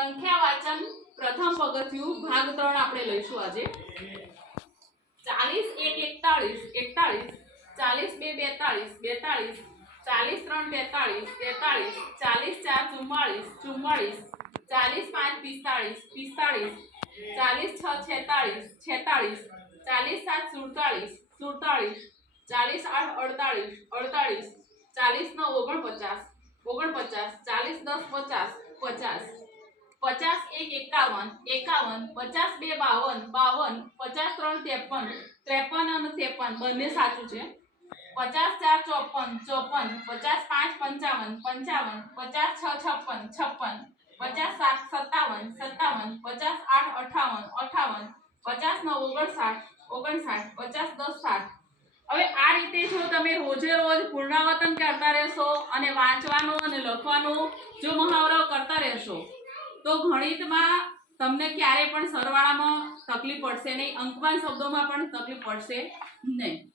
સંખ્યા વાચન પ્રથમ પગથિયું, ભાગ ત્રણ આપણે લઈશું આજે. ચાલીસ, એક એકતાળીસ એકતાળીસ, ચાલીસ, બે બેતાળીસ બેતાળીસ, ચાલીસ, ત્રણ બેતાળીસ તેતાળીસ ચાલીસ, ચાર ચુમ્માળીસ ચુમ્માળીસ, ચાલીસ, પાંચ પિસ્તાળીસ પિસ્તાળીસ, ચાલીસ, છ છેતાળીસ છેતાળીસ, ચાલીસ, સાત સુડતાળીસ સુડતાળીસ, ચાલીસ, આઠ અડતાળીસ અડતાળીસ, ચાલીસ, નવ, ઓગણપચાસ ઓગણપચાસ, ચાલીસ, દસ, પચાસ પચાસ. પચાસ એક એકાવન એકાવન, પચાસ બે બાવન બાવન, પચાસ ત્રણ ત્રેપન ત્રેપન અને ત્રેપન, બંને સાચું છે. પચાસ ચાર ચોપન ચોપન, પચાસ પાંચ પંચાવન પંચાવન, પચાસ છ છપ્પન છપ્પન, પચાસ સાત સત્તાવન સત્તાવન, પચાસ આઠ અઠાવન અઠાવન, પચાસ નવ ઓગણસાઠ ઓગણસાઠ, પચાસ દસ સાઠ. હવે આ રીતે જો તમે રોજે રોજ પુનરાવર્તન કરતા રહેશો અને વાંચવાનું અને લખવાનું જો મહાવરો કરતા રહેશો તો ગણિતમાં તમને ક્યારે પણ સરવાળામાં તકલીફ પડશે નહીં. અંકવાન શબ્દોમાં પણ તકલીફ પડશે નહીં.